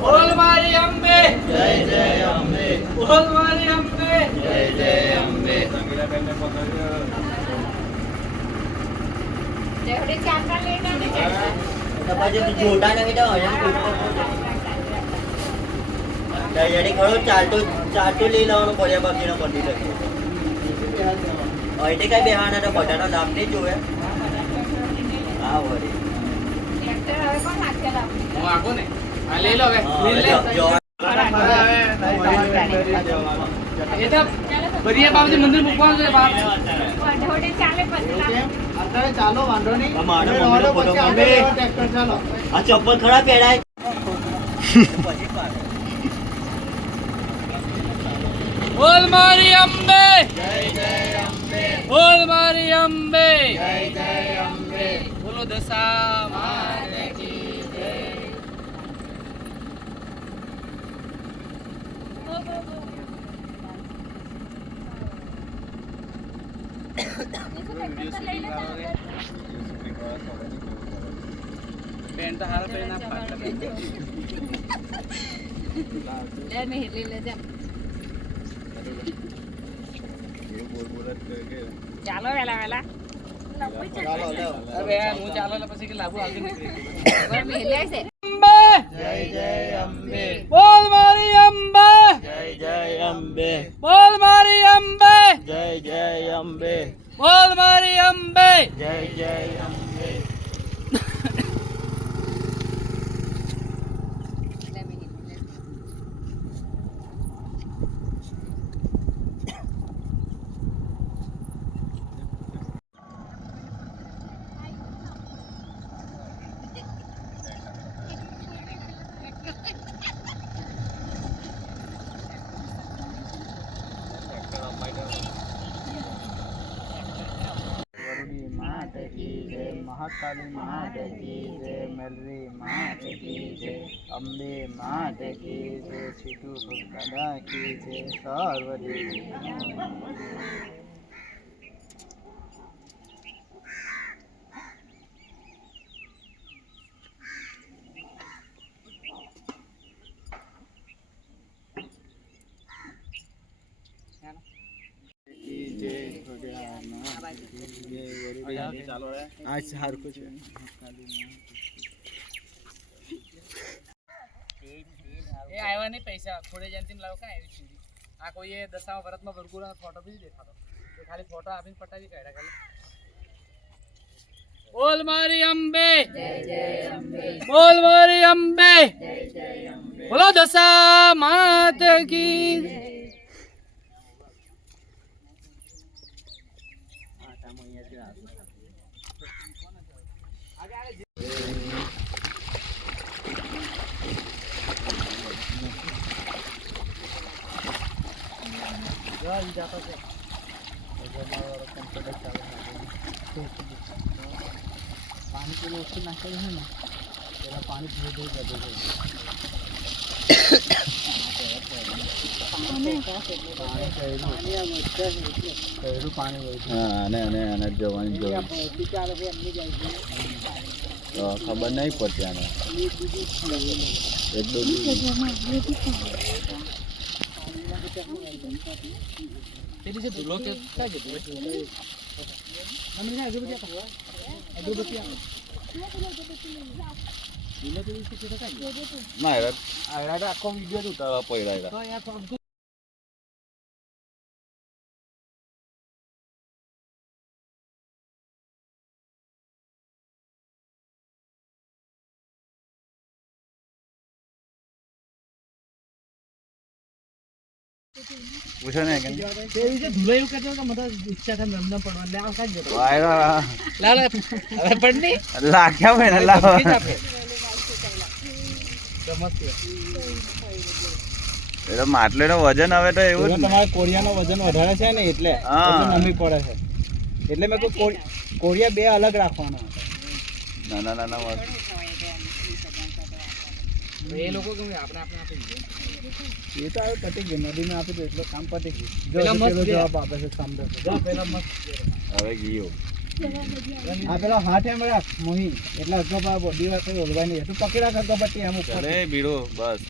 બોલ મારી અંબે. જય જય અંબે. બોલ મારી અંબે. જય જય અંબે. ચાલતો ચાલતો લઈ લેવાનું પડે બાકીનો પડી લખી હવે કઈ બેહાના તો બધાનો લાભ નહીં જોવે. હા વળી. હું આગો ને લઈ લો હવે. એ તો બરિયા મંદિર મૂકવાનું છે બાપ. અત્યારે ચાલો વાંધો નહીં. આ ચપ્પલ ખરા પહેરાય? બોલ મારી અંબે. બોલ મારી અંબે. બોલો દશા. પેન્ટ તો હારો પહેરી ના ફાટલે લે મેં લઈ લે જા. ચાલો વેલા વેલા બોલ મારી અંબે! જય જય અંબે. બોલ મારી અંબે! જય જય અંબે. બોલ મારી અંબે. જય જય અંબે લે મેં લે. વરુડી માત કી જય મહાકાલી માત કી જય મેલરી માત કી જય અંબે માત કી જય સિદ્ધુ ભગદાદા કી જય સર્વદેવી કી જય ભગવાન માત કી જય વરુડી ચાલો હે આ સારખું છે એ આવ્યા નહીં પૈસા થોડે જયંતી લાવો કાંઈ એવી ચીરી આ કોઈએ દશામાં ભરતમાં ભરગુડા ફોટો બી દેખાતો એ ખાલી ફોટો આપીને પટાવી કાઢ્યા ખાલી બોલ મારી અંબે બોલ મારી અંબે બોલો દશા માત કી પાણી પેલું ઓછું નાખેલું છે ને પેલા પાણી ધીરે ધીરે જતું હોય પહેલું પાણી હોય છે હા તો ખબર નહીં પડતી આને. દો પેલી જે ધૂલો કે ક્યાં ગઈ અમને અગરબત્તી આપો. અગરબત્તી આપો. ના આખો વીડિયો જ ઉતારવા પડ્યા પૂછો ને કે એવી જે ધૂલો એવું કરતો કે મને ઈચ્છા થાય રમદમ પડવા. લે આવતા જ જતો. વાયરા લાલ હવે પડ લાખ્યા ભાઈ ને લાવ. ખીચ આપે. રમત એ નું વજન હવે તો એવું. તમારે કોરિયાનો વજન વધારે છે ને એટલે. એટલે નમી પડે છે. એટલે મેં કહ્યું કોરિયા બે અલગ રાખવાના નાના નાના એ લોકો આપણે આપણે આપી એ તો હવે પતી ગયું. નદીમાં આપી દો એટલો કામ પતી ગયું. જો. જવાબ આપે છે સાંભળો. જા પેલા મસ્ત હવે ગયો. આ પેલા હાથ એમ રાખ મોહી. એટલે અગો બોડી વાર કઈ ઓલવાય નહીં. તું પકડી રાખ એમ ઉપર બીડો ભીડો બસ.